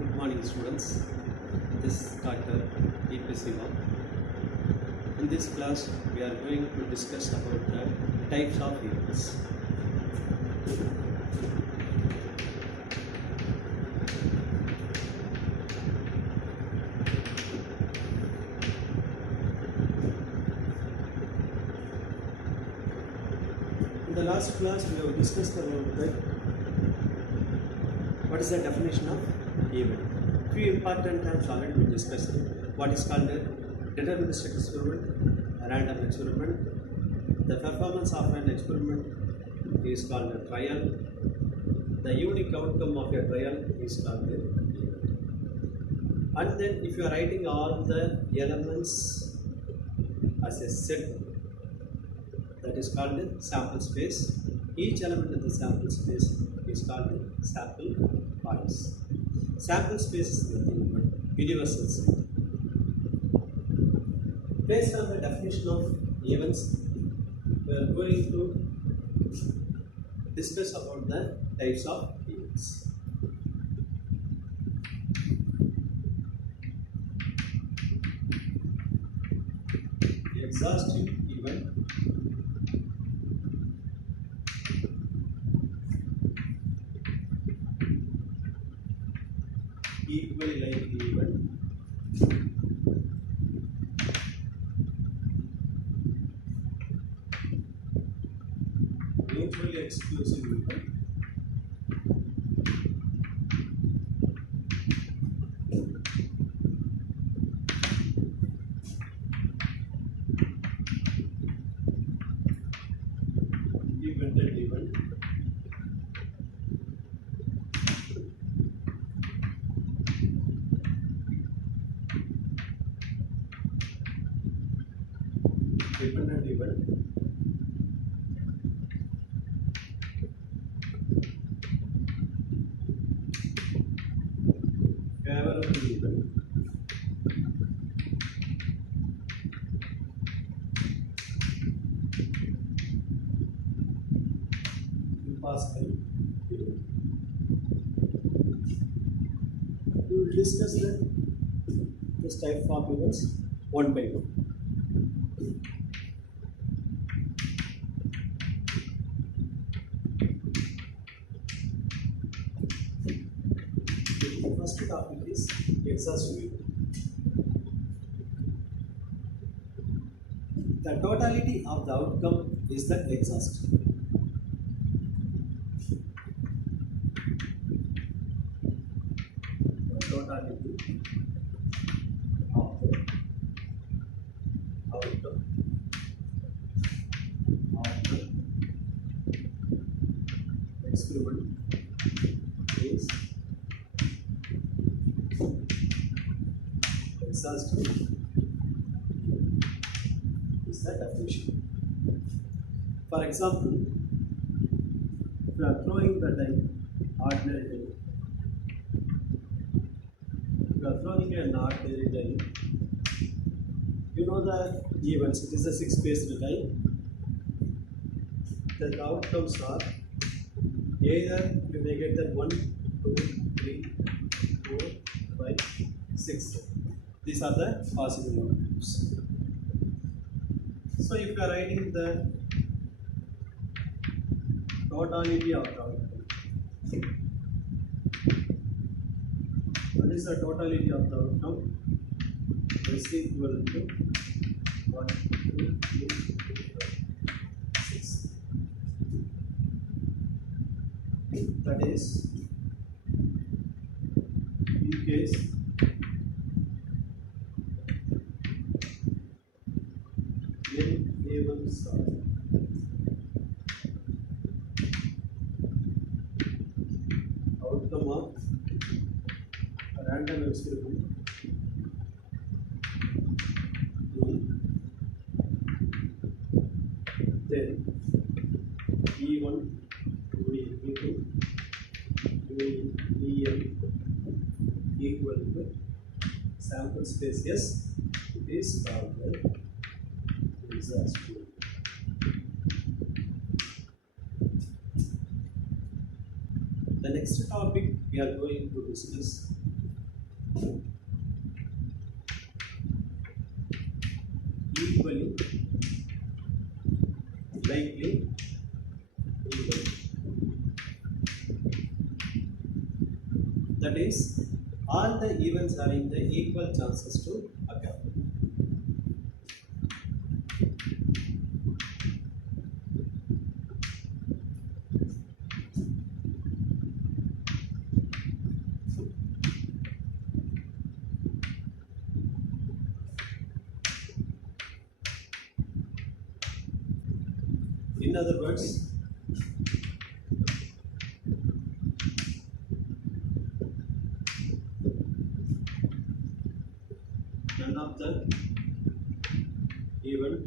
Good morning, students. This is Dr.E.P.SivaAssistant. In this class, we are going to discuss about the types of events. In the last class, we have discussed about what is the definition of event. Few important terms already we discussed. What is called a deterministic experiment, a random experiment. The performance of an experiment is called a trial. The unique outcome of a trial is called a event. And then if you are writing all the elements as a set, that is called a sample space. Each element in the sample space is called a sample bias. Sample space is nothing but universal set. Based on the definition of events, we are going to discuss about the types of events. Exhaustive event, equally likely event, mutually exclusive event, independent event, dependent event, favorable event, impossible event. We will discuss this type of events one by one. The first topic is exhaustive event. The totality of the outcome is the exhaust. The totality of the outcome of the experiment is exhaustive. Is the definition. For example, if you are throwing the die, ordinary die, if you are throwing an ordinary die, you know the events, it is a 6-faced die. The outcomes are either you may get that 1, 2, 3, 4, 5, 6. These are the possible outcomes. So if you are writing the totality of the outcome, what is the totality of the outcome? Is equal to 1, 2, 3, 4, 5, 6. That is, in case variables are outcome of a random experiment, then E1, E2, EM equal to sample space. Yes, it is called the exhaustive. The next topic we are going to discuss That is, all the events having the equal chances to occur. In other words, none of the event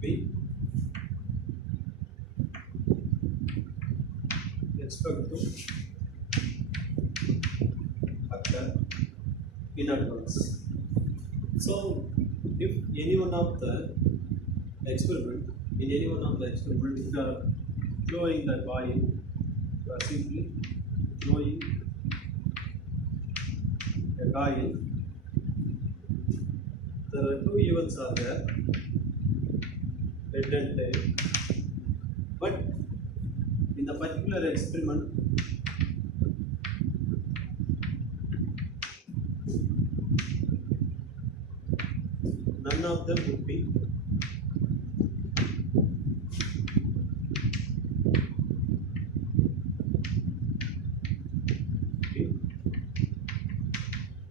be expect to occur in advance. So, if any one of the experiment, in any one of the experiment, if you are throwing the coin, you are simply throwing a coin. There are two events are there, head and tail. But in the particular experiment, none of them would be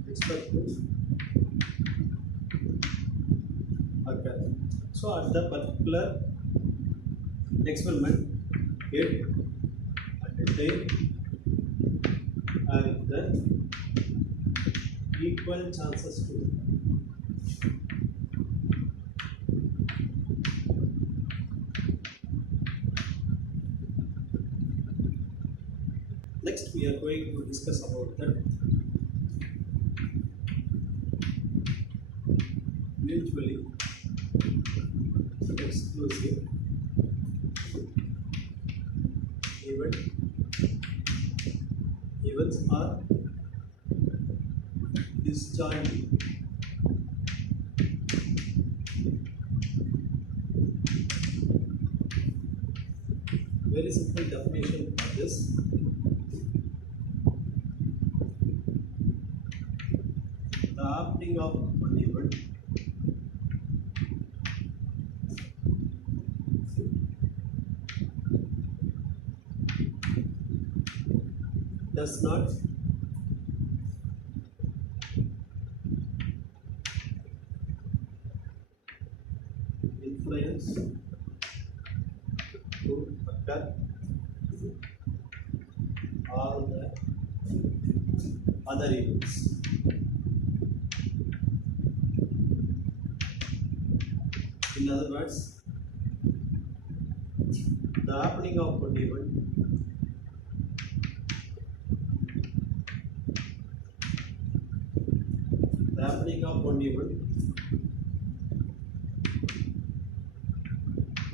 expected to occur. So at the particular experiment, head and tail have the equal chances to next we are going to discuss about the mutually exclusive events are discharging. Very simple definition of this. The happening of one event does not influence to occur all the other events. In other words, the happening of one event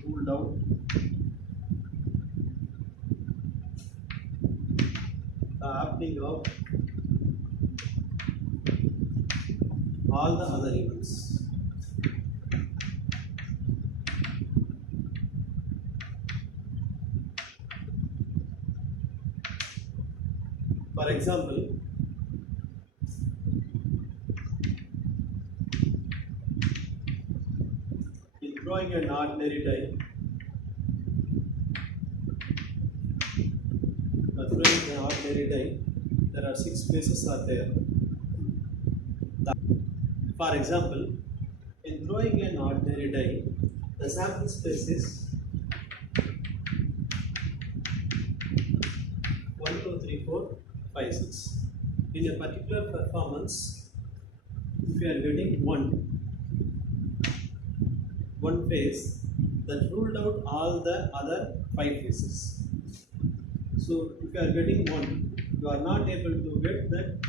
ruled out the happening of all the other events. For example, in throwing an ordinary die, there are 6 spaces are there. For example, in throwing an ordinary die, the sample space is 1, 2, 3, 4, 5, 6. In a particular performance, if you are getting one phase, that ruled out all the other 5 phases. So if you are getting 1, you are not able to get that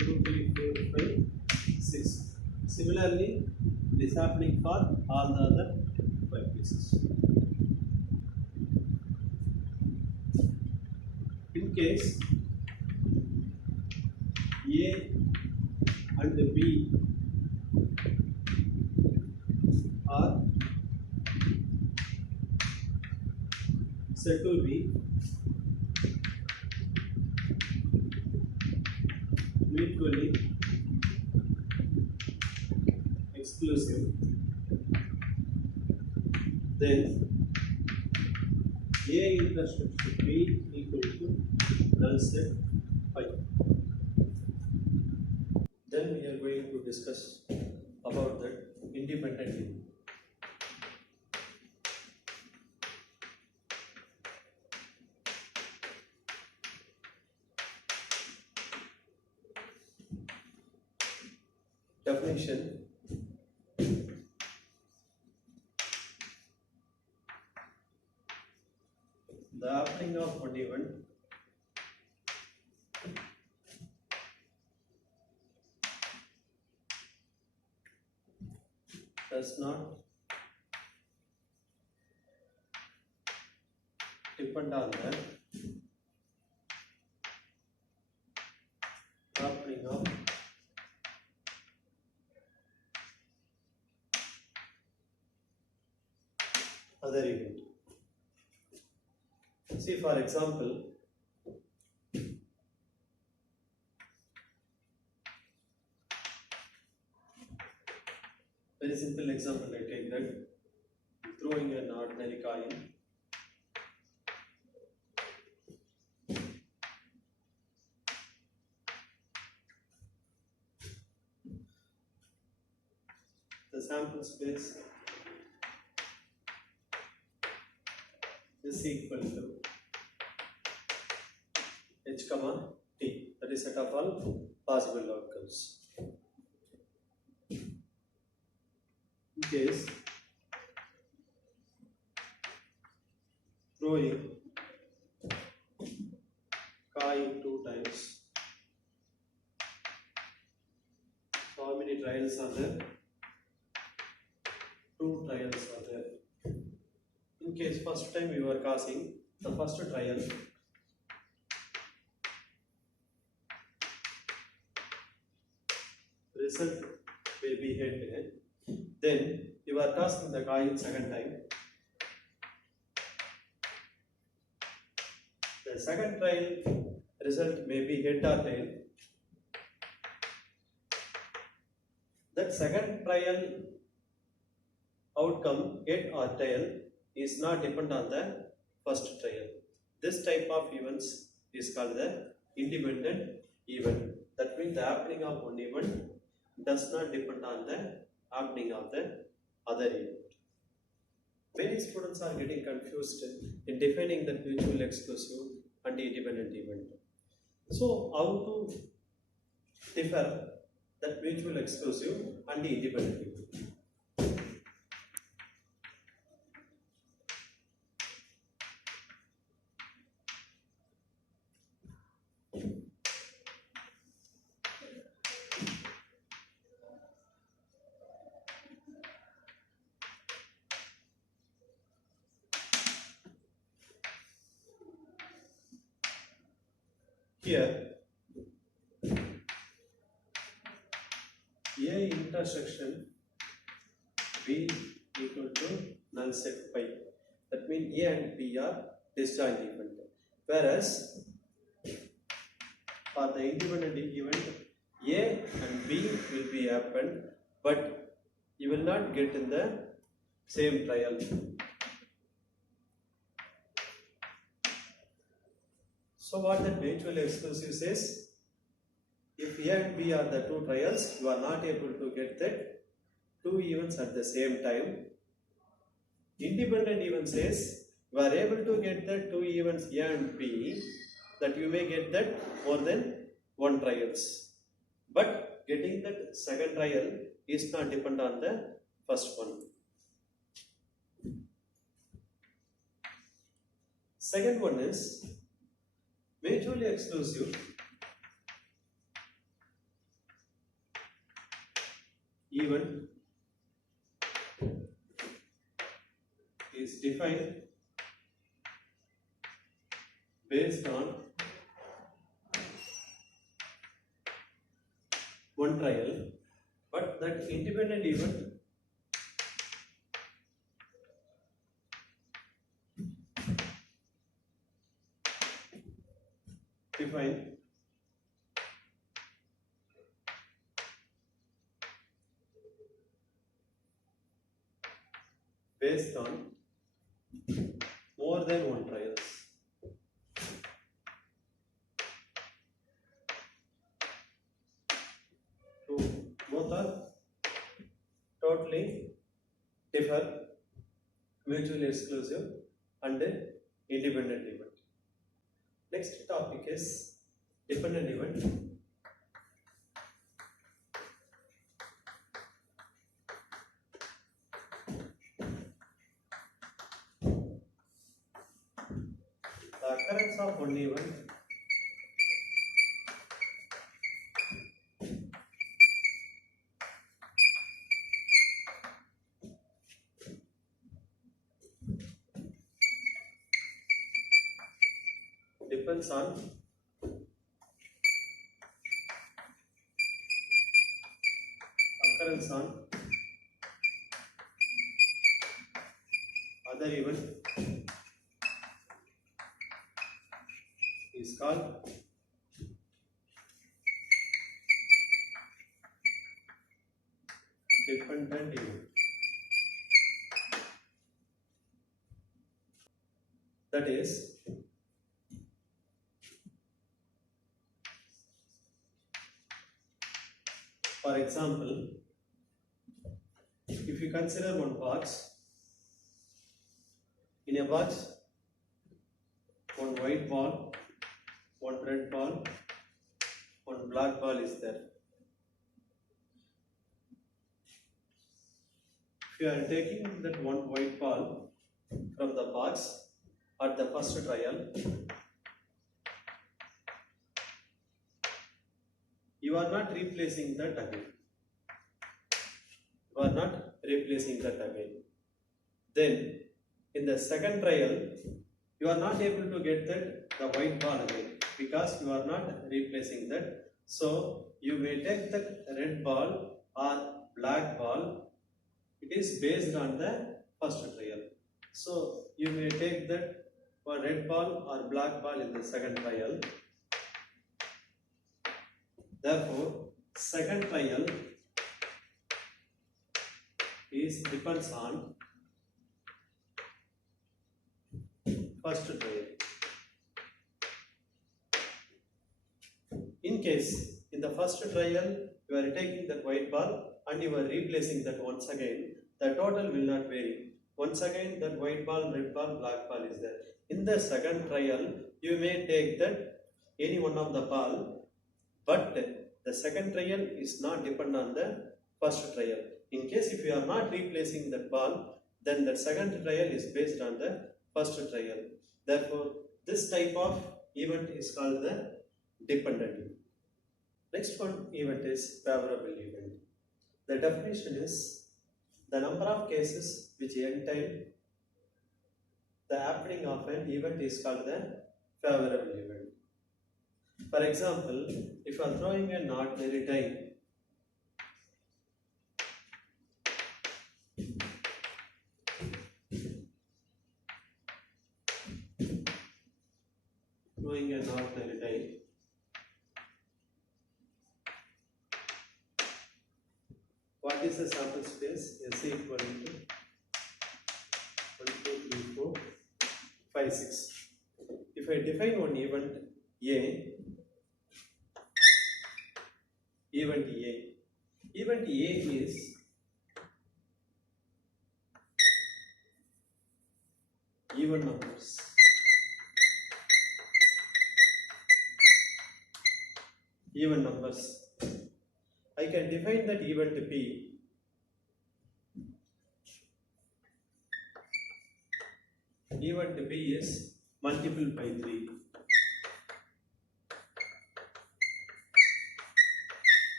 2, 3, 4, 5, 6. Similarly, it is happening for all the other 5 phases. In case A and B are said to be mutually exclusive, then A intersection should be equal to null set phi. Then we are going to discuss about that independently. Definition: the happening of one event does not depend on the happening of other event. See, for example, very simple example I take that throwing an ordinary coin. The sample space is equal to h comma t, that is set of all possible outcomes. In case throwing coin 2 times, so how many trials are there? 2 trials are there. In case first time you are casting, the first trial result may be hit. Then you are casting the coin second time. The second trial result may be head or tail. That second trial outcome, head or tail, is not dependent on the first trial. This type of events is called the independent event. That means the happening of one event does not depend on the happening of the other event. Many students are getting confused in defining the mutual exclusive and independent event. So, how to differ that mutual exclusive and independent event? Here, A intersection B equal to null set phi. That means A and B are discharging event. Whereas for the independent event, A and B will be happened, but you will not get in the same trial. So what the mutual exclusive says, if A and B are the two trials, you are not able to get that two events at the same time. Independent event says, you are able to get the two events A and B, that you may get that more than one trials. But getting that second trial is not dependent on the first one. Second one is mutually exclusive event is defined based on one trial, but that independent event define based on more than one trials. So both are totally differ, mutually exclusive and independent event. Next topic is dependent event. The occurrence of one event depends on occurrence on other event is called dependent event. That is, for example, if you consider one box, in a box, one white ball, one red ball, one black ball is there. If you are taking that one white ball from the box at the first trial, you are not replacing that again. You are not replacing that again. Then, in the second trial, you are not able to get the white ball again because you are not replacing that. So, you may take the red ball or black ball. It is based on the first trial. So, you may take that red ball or black ball in the second trial. Therefore, second trial depends on first trial. In case, in the first trial, you are taking that white ball and you are replacing that once again, the total will not vary. Once again, that white ball, red ball, black ball is there. In the second trial, you may take that any one of the ball, but the second trial is not dependent on the first trial. In case if you are not replacing that ball, then the second trial is based on the first trial. Therefore, this type of event is called the dependent event. Next one event is favorable event. The definition is the number of cases which entail the happening of an event is called the favorable event. For example, if you are throwing an ordinary die, what is the sample space? S equal to 1, 2, 3, 4, 5, 6. If I define one event A, event A is even numbers. Even numbers. I can define that event B event B is multiple by 3.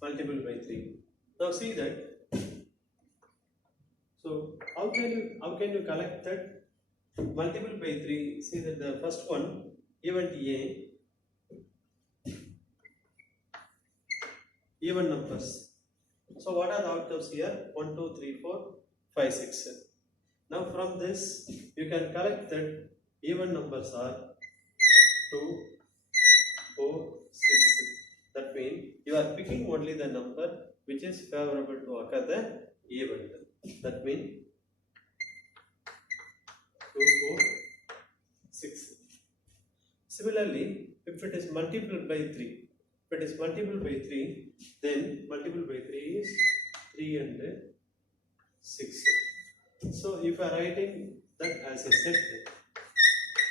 Multiple by 3. Now see that. So how can you collect that multiple by 3? See that the first one, event A, even numbers. So what are the outcomes here? 1, 2, 3, 4, 5, 6. Now from this you can collect that even numbers are 2, 4, 6. That means you are picking only the number which is favorable to occur the event. That means 2, 4, 6. Similarly, if it is multiplied by 3, if it is multiplied by 3, then multiplied by 3 is 3 and 6. So if you are writing that as a set,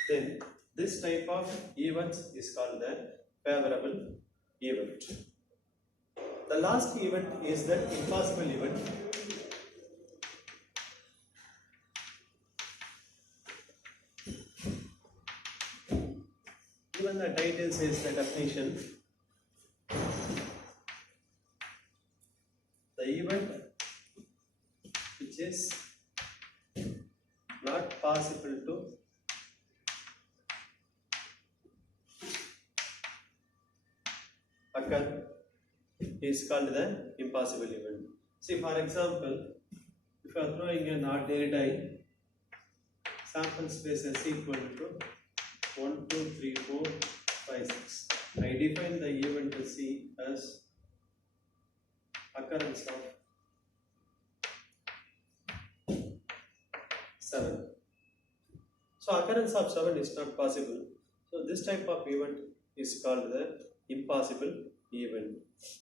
then this type of events is called the favorable event. The last event is the impossible event. Even the title says the definition. The event which is not possible to occur is called the impossible event. See, for example, if you are throwing an ordinary die, sample space is equal to 1, 2, 3, 4, 5, 6. I define the event C as occurrence of 7. So occurrence of 7 is not possible. So this type of event is called the impossible event.